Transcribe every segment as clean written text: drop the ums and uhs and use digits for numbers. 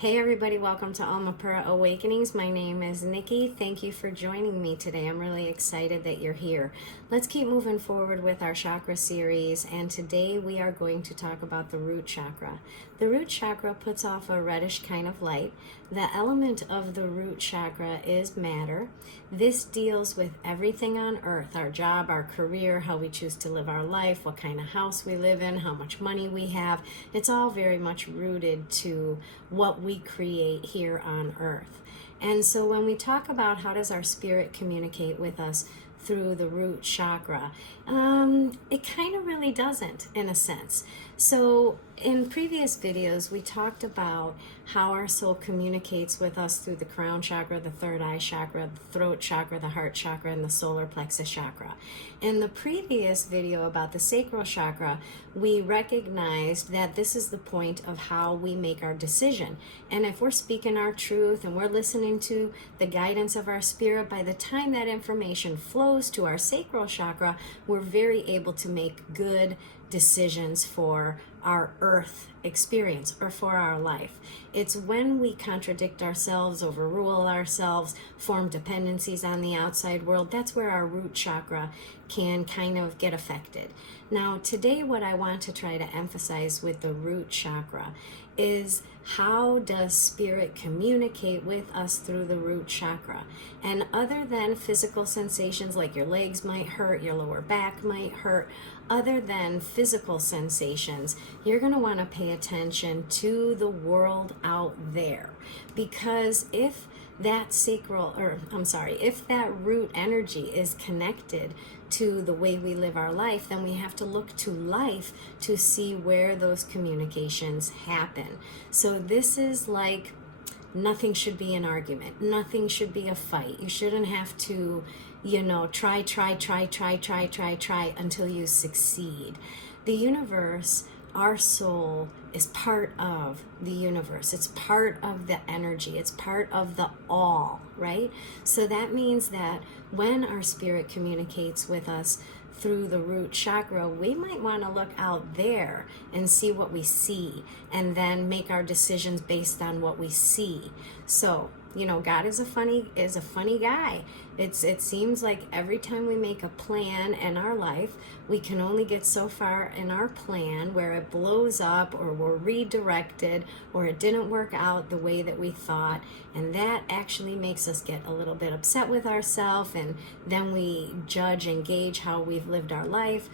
Hey everybody, welcome to Almapura Awakenings. My name is Nikki. Thank you for joining me today. I'm really excited that you're here. Let's keep moving forward with our chakra series, and today we are going to talk about the root chakra. The root chakra puts off a reddish kind of light. The element of the root chakra is matter. This deals with everything on earth, our job, our career, how we choose to live our life, what kind of house we live in, how much money we have. It's all very much rooted to what we create here on earth. And so when we talk about how does our spirit communicate with us through the root chakra, it kind of really doesn't, in a sense. So in previous videos, we talked about how our soul communicates with us through the crown chakra, the third eye chakra, the throat chakra, the heart chakra, and the solar plexus chakra. In the previous video about the sacral chakra, we recognized that this is the point of how we make our decision. And if we're speaking our truth and we're listening to the guidance of our spirit, by the time that information flows to our sacral chakra, we're very able to make good decisions for our earth experience or for our life. It's when we contradict ourselves, overrule ourselves, form dependencies on the outside world, that's where our root chakra can kind of get affected. Now, today what I want to try to emphasize with the root chakra is how does spirit communicate with us through the root chakra? And other than physical sensations like your legs might hurt, your lower back might hurt, other than physical sensations, you're going to want to pay attention to the world out there. Because if that if that root energy is connected to the way we live our life, then we have to look to life to see where those communications happen. So this is like nothing should be an argument. Nothing should be a fight. You shouldn't have to, try until you succeed. The universe, our soul, is part of the universe. It's part of the energy. It's part of the all, right? So that means that when our spirit communicates with us through the root chakra, we might want to look out there and see what we see and then make our decisions based on what we see. So, God is a funny guy. It seems like every time we make a plan in our life, we can only get so far in our plan where it blows up or we're redirected or it didn't work out the way that we thought. And that actually makes us get a little bit upset with ourselves, and then we judge and gauge how we've lived our life.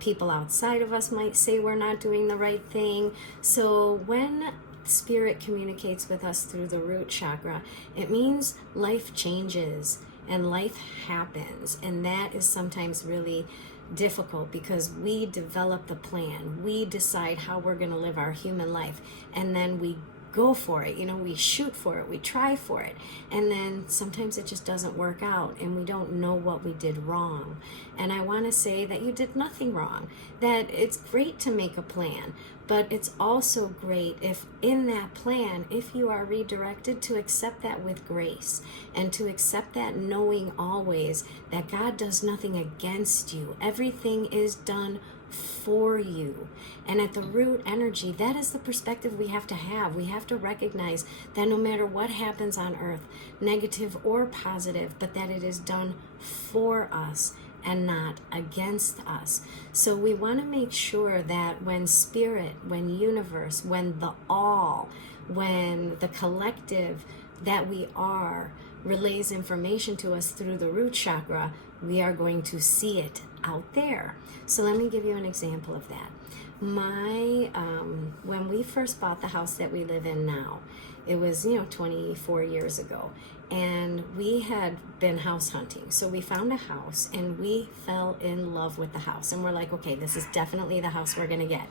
People outside of us might say we're not doing the right thing. So when spirit communicates with us through the root chakra, it means life changes and life happens, and that is sometimes really difficult because we develop the plan, we decide how we're going to live our human life, and then we go for it, we shoot for it, we try for it, and then sometimes it just doesn't work out and we don't know what we did wrong. And I want to say that you did nothing wrong, that it's great to make a plan, but it's also great if in that plan, if you are redirected, to accept that with grace and to accept that knowing always that God does nothing against you. Everything is done for you. And at the root energy, that is the perspective we have to have. We have to recognize that no matter what happens on earth, negative or positive, but that it is done for us and not against us. So we want to make sure that when spirit, when universe, when the all, when the collective that we are relays information to us through the root chakra, we are going to see it out there. So let me give you an example of that. When we first bought the house that we live in now, it was 24 years ago, and we had been house hunting. So we found a house and we fell in love with the house, and we're like, okay, this is definitely the house we're gonna get.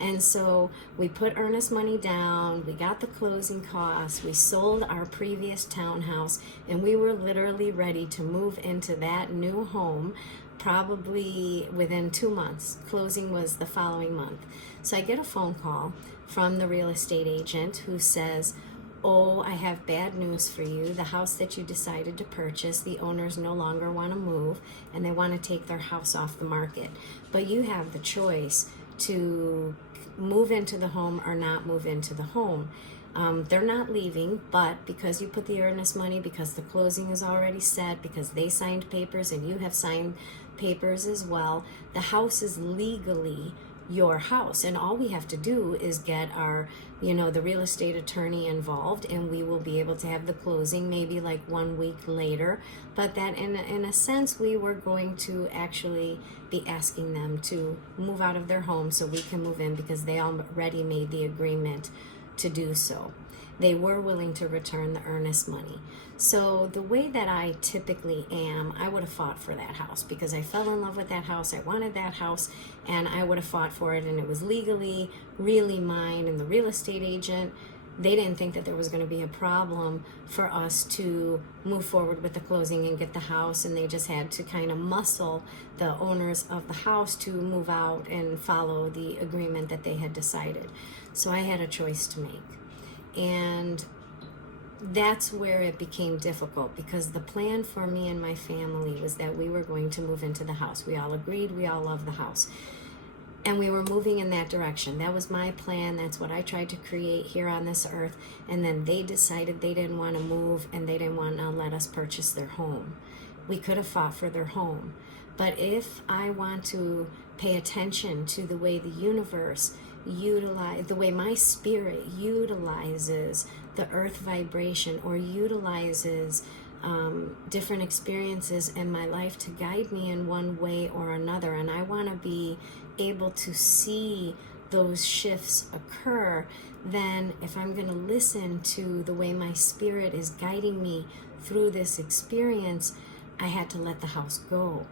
And so we put earnest money down, we got the closing costs, we sold our previous townhouse, and we were literally ready to move into that new home probably within 2 months. Closing was the following month. So I get a phone call from the real estate agent who says, oh, I have bad news for you. The house that you decided to purchase, the owners no longer want to move and they want to take their house off the market. But you have the choice to move into the home or not move into the home. They're not leaving, but because you put the earnest money, because the closing is already set, because they signed papers and you have signed papers as well, the house is legally your house, and all we have to do is get our, the real estate attorney involved, and we will be able to have the closing maybe like 1 week later. But that in a sense, we were going to actually be asking them to move out of their home so we can move in, because they already made the agreement to do so. They were willing to return the earnest money. So the way that I typically am, I would have fought for that house, because I fell in love with that house. I wanted that house, and I would have fought for it, and it was legally really mine. And the real estate agent, they didn't think that there was going to be a problem for us to move forward with the closing and get the house, and they just had to kind of muscle the owners of the house to move out and follow the agreement that they had decided. So I had a choice to make. And that's where it became difficult, because the plan for me and my family was that we were going to move into the house. We all agreed, we all loved the house, and we were moving in that direction. That was my plan. That's what I tried to create here on this earth. And then they decided they didn't want to move, and they didn't want to let us purchase their home. We could have fought for their home, but if I want to pay attention to the way the universe the way my spirit utilizes the earth vibration, or utilizes different experiences in my life to guide me in one way or another, and I want to be able to see those shifts occur, then if I'm going to listen to the way my spirit is guiding me through this experience, I had to let the house go.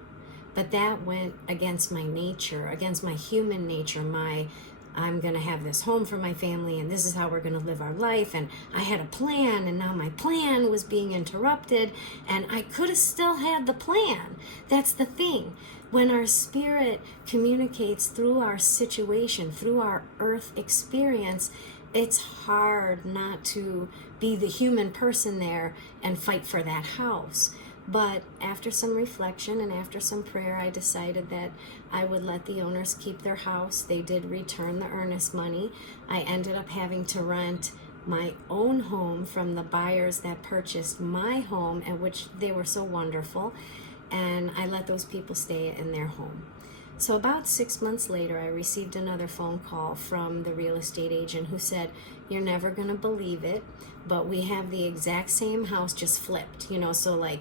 But that went against my nature, against my human nature, I'm going to have this home for my family, and this is how we're going to live our life, and I had a plan, and now my plan was being interrupted, and I could have still had the plan. That's the thing. When our spirit communicates through our situation, through our earth experience, it's hard not to be the human person there and fight for that house. But after some reflection and after some prayer, I decided that I would let the owners keep their house. They did return the earnest money. I ended up having to rent my own home from the buyers that purchased my home, and which they were so wonderful. And I let those people stay in their home. So about 6 months later, I received another phone call from the real estate agent who said, "You're never going to believe it, but we have the exact same house, just flipped." So like,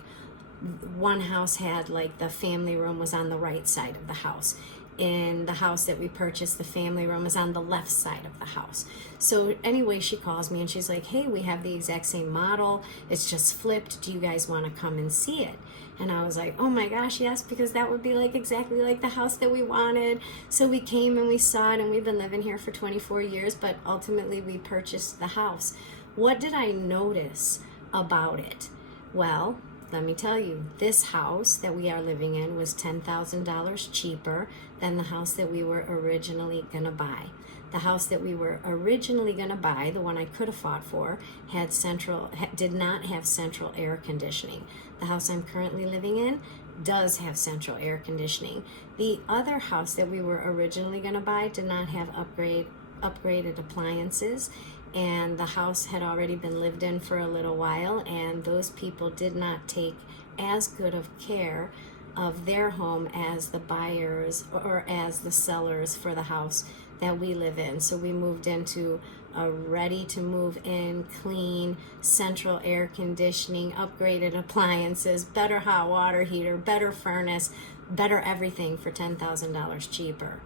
one house had like the family room was on the right side of the house. In the house that we purchased, the family room was on the left side of the house. So anyway, she calls me and she's like, "Hey, we have the exact same model. It's just flipped. Do you guys want to come and see it?" And I was like, "Oh my gosh, yes," because that would be like exactly like the house that we wanted. So we came and we saw it, and we've been living here for 24 years, but ultimately we purchased the house. What did I notice about it? Well, let me tell you, this house that we are living in was $10,000 cheaper than the house that we were originally going to buy. The house that we were originally going to buy, the one I could have fought for, did not have central air conditioning. The house I'm currently living in does have central air conditioning. The other house that we were originally going to buy did not have upgraded appliances, and the house had already been lived in for a little while, and those people did not take as good of care of their home as the buyers or as the sellers for the house that we live in. So we moved into a ready to move in, clean, central air conditioning, upgraded appliances, better hot water heater, better furnace, better everything for $10,000 cheaper.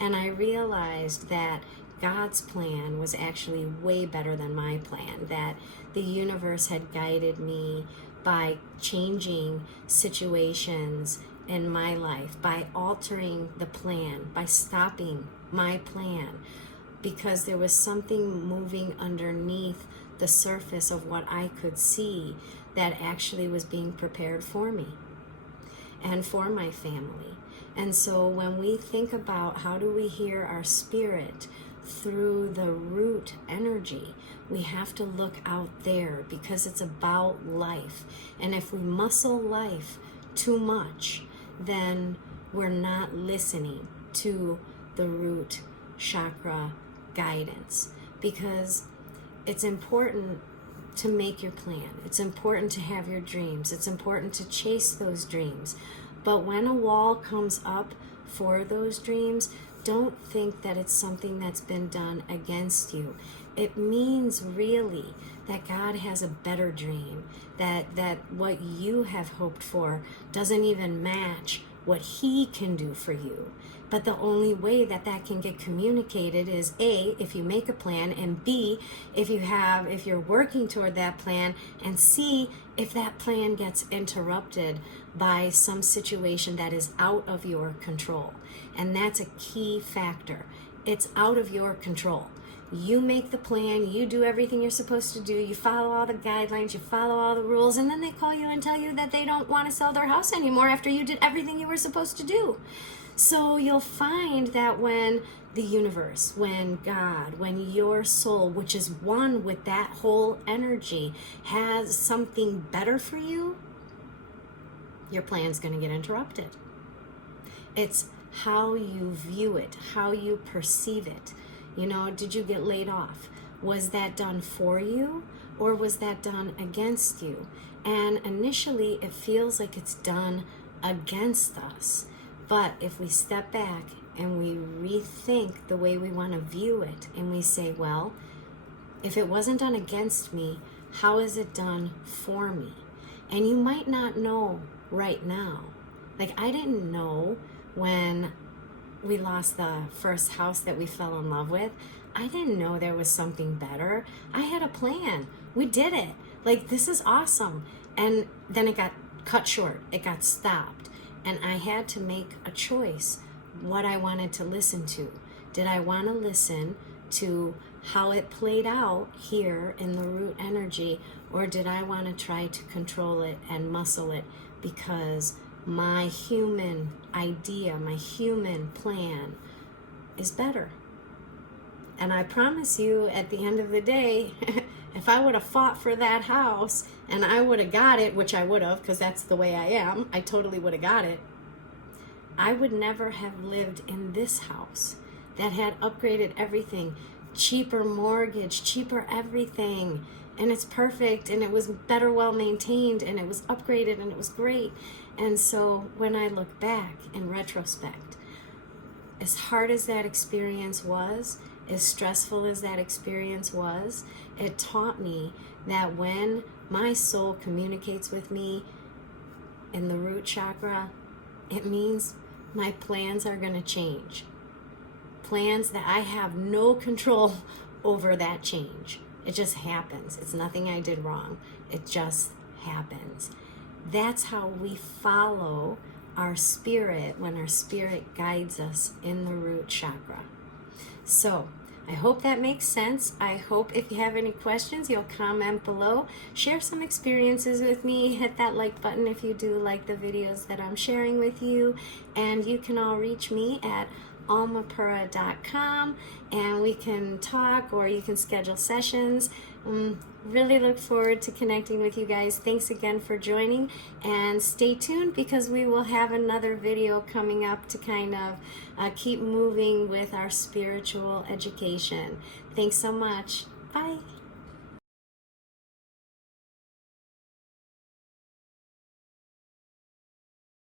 And I realized that God's plan was actually way better than my plan, that the universe had guided me by changing situations in my life, by altering the plan, by stopping my plan, because there was something moving underneath the surface of what I could see that actually was being prepared for me and for my family. And so when we think about how do we hear our spirit through the root energy, we have to look out there, because it's about life. And if we muscle life too much, then we're not listening to the root chakra guidance, because it's important to make your plan. It's important to have your dreams. It's important to chase those dreams. But when a wall comes up for those dreams, don't think that it's something that's been done against you. It means really that God has a better dream, that what you have hoped for doesn't even match what He can do for you. But the only way that that can get communicated is A, if you make a plan, and B, if you're working toward that plan, and C, if that plan gets interrupted by some situation that is out of your control. And that's a key factor. It's out of your control. You make the plan, you do everything you're supposed to do, you follow all the guidelines, you follow all the rules, and then they call you and tell you that they don't want to sell their house anymore after you did everything you were supposed to do. So you'll find that when the universe, when God, when your soul, which is one with that whole energy, has something better for you, your plan's going to get interrupted. It's how you view it, how you perceive it. You know, did you get laid off? Was that done for you, or was that done against you? And initially it feels like it's done against us. But if we step back and we rethink the way we want to view it, and we say, well, if it wasn't done against me, how is it done for me? And you might not know right now. Like, I didn't know when we lost the first house that we fell in love with. I didn't know there was something better. I had a plan. We did it. Like, this is awesome. And then it got cut short. It got stopped. And I had to make a choice what I wanted to listen to. Did I want to listen to how it played out here in the root energy, or did I want to try to control it and muscle it because my human idea, my human plan is better? And I promise you, at the end of the day, if I would have fought for that house and I would have got it, which I would have, because that's the way I am, I totally would have got it, I would never have lived in this house that had upgraded everything, cheaper mortgage, cheaper everything, and it's perfect, and it was better well maintained, and it was upgraded, and it was great. And so when I look back in retrospect, as hard as that experience was, as stressful as that experience was, it taught me that when my soul communicates with me in the root chakra, it means my plans are going to change. Plans that I have no control over that change. It just happens. It's nothing I did wrong. It just happens. That's how we follow our spirit when our spirit guides us in the root chakra. So I hope that makes sense. I hope if you have any questions, you'll comment below. Share some experiences with me. Hit that like button if you do like the videos that I'm sharing with you. And you can all reach me at almapura.com, and we can talk, or you can schedule sessions. Really look forward to connecting with you guys. Thanks again for joining, and stay tuned because we will have another video coming up to kind of keep moving with our spiritual education. Thanks so much. Bye.